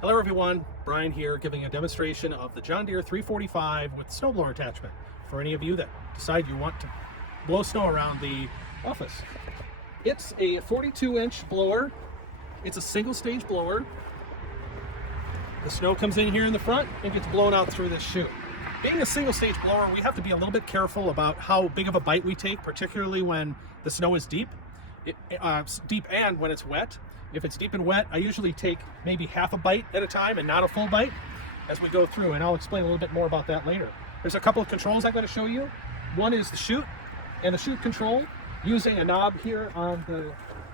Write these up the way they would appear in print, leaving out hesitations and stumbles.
Hello everyone, Brian here giving a demonstration of the John Deere 345 with snowblower attachment for any of you that decide you want to blow snow around the office. It's a 42-inch blower. It's a single stage blower. The snow comes in here in the front and gets blown out through this chute. Being a single stage blower, we have to be a little bit careful about how big of a bite we take, particularly when the snow is deep. Deep and when it's wet. If it's deep and wet, I usually take maybe half a bite at a time and not a full bite as we go through, and I'll explain a little bit more about that later. There's a couple of controls I'm going to show you. One is the chute, and the chute control using a knob here on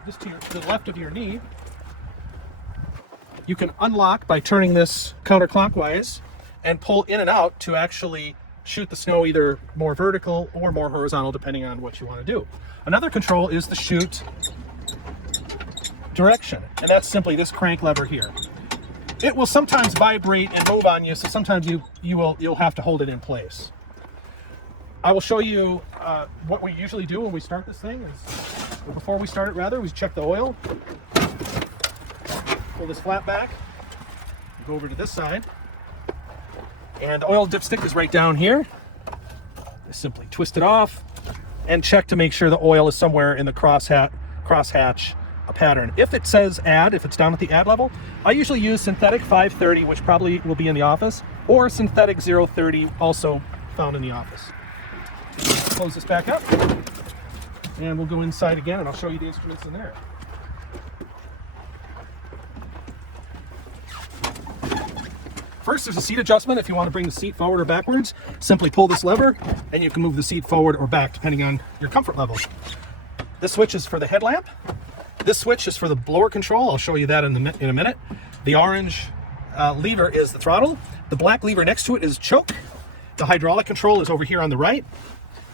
just to the left of your knee. You can unlock by turning this counterclockwise and pull in and out to actually shoot the snow either more vertical or more horizontal depending on what you want to do. Another control is the chute direction, and that's simply this crank lever here. It will sometimes vibrate and move on you, so sometimes you'll have to hold it in place. I will show you what we usually do when we start this thing. Before we start it, rather, we check the oil. Pull this flap back. Go over to this side, and the oil dipstick is right down here. Just simply twist it off and check to make sure the oil is somewhere in the crosshatch pattern. If it says add, if it's down at the add level, I usually use synthetic 530, which probably will be in the office, or synthetic 030, also found in the office. Close this back up, and we'll go inside again, and I'll show you the instruments in there. First, there's a seat adjustment. If you want to bring the seat forward or backwards, simply pull this lever, and you can move the seat forward or back, depending on your comfort level. This switch is for the headlamp. This switch is for the blower control. I'll show you that in a minute. The orange lever is the throttle. The black lever next to it is choke. The hydraulic control is over here on the right.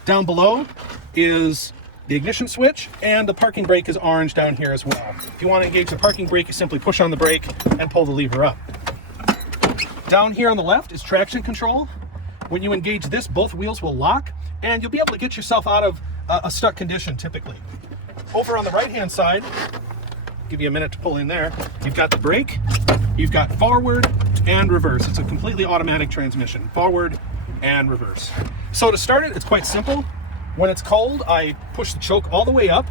Down below is the ignition switch, and the parking brake is orange down here as well. If you want to engage the parking brake, you simply push on the brake and pull the lever up. Down here on the left is traction control. When you engage this, both wheels will lock, and you'll be able to get yourself out of a stuck condition typically. Over on the right-hand side, give you a minute to pull in there, you've got the brake, you've got forward and reverse. It's a completely automatic transmission, forward and reverse. So to start it, it's quite simple. When it's cold, I push the choke all the way up,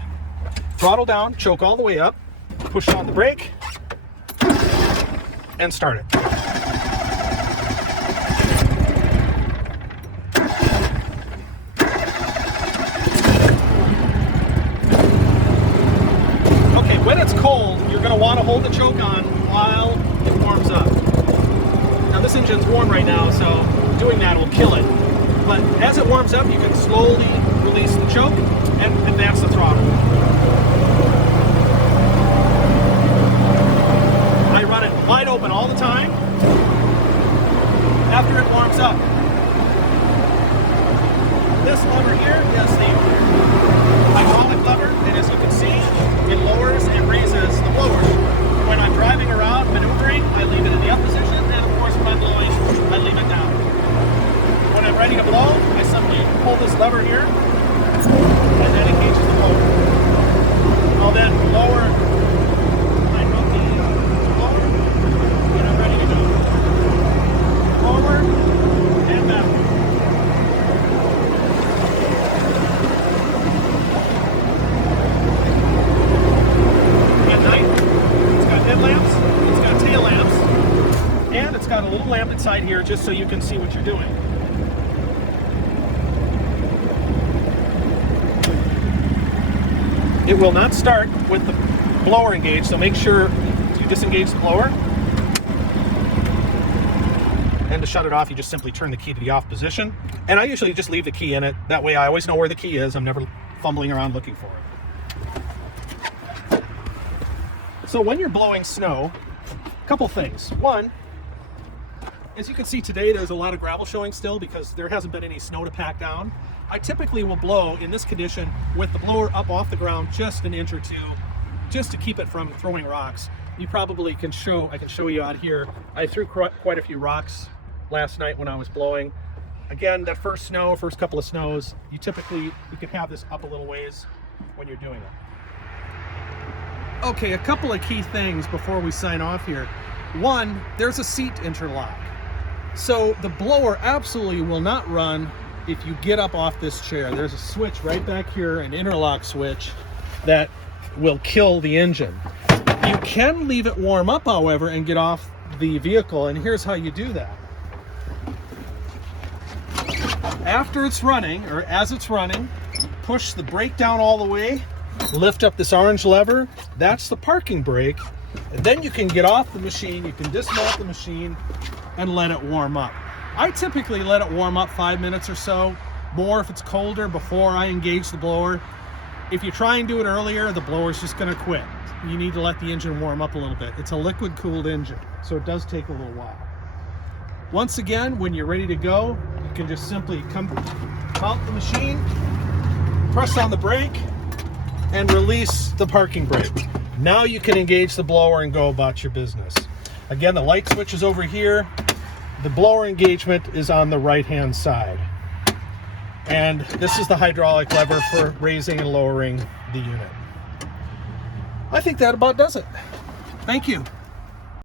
throttle down, choke all the way up, push on the brake, and start it. When it's cold, you're going to want to hold the choke on while it warms up. Now this engine's warm right now, so doing that will kill it. But as it warms up, you can slowly release the choke and advance the throttle. I run it wide open all the time after it warms up. This lever here is the hydraulic lever, and as you can see, it lowers and raises the blower. When I'm driving around, maneuvering, I leave it in the up position, and of course when I'm blowing, I leave it down. When I'm ready to blow, I simply pull this lever here, and then engages the blower. I'll then lower my blower, and I'm ready to go. Forward and backward. Got a little lamp inside here just so you can see what you're doing. It will not start with the blower engaged, so make sure you disengage the blower. And to shut it off, you just simply turn the key to the off position. And I usually just leave the key in it. That way I always know where the key is. I'm never fumbling around looking for it. So when you're blowing snow, a couple things. One, as you can see today, there's a lot of gravel showing still because there hasn't been any snow to pack down. I typically will blow in this condition with the blower up off the ground just an inch or two, just to keep it from throwing rocks. You probably can I can show you out here. I threw quite a few rocks last night when I was blowing. Again, that first couple of snows, you can have this up a little ways when you're doing it. Okay, a couple of key things before we sign off here. One, there's a seat interlock. So the blower absolutely will not run if you get up off this chair. There's a switch right back here, an interlock switch, that will kill the engine. You can leave it warm up, however, and get off the vehicle, and here's how you do that. After it's running, or as it's running, push the brake down all the way, lift up this orange lever, that's the parking brake, and then you can get off the machine, you can dismount the machine, and let it warm up. I typically let it warm up 5 minutes or so, more if it's colder, before I engage the blower. If you try and do it earlier, the blower's just gonna quit. You need to let the engine warm up a little bit. It's a liquid cooled engine, so it does take a little while. Once again, when you're ready to go, you can just simply mount the machine, press on the brake, and release the parking brake. Now you can engage the blower and go about your business. Again, the light switch is over here. The blower engagement is on the right-hand side. And this is the hydraulic lever for raising and lowering the unit. I think that about does it. Thank you.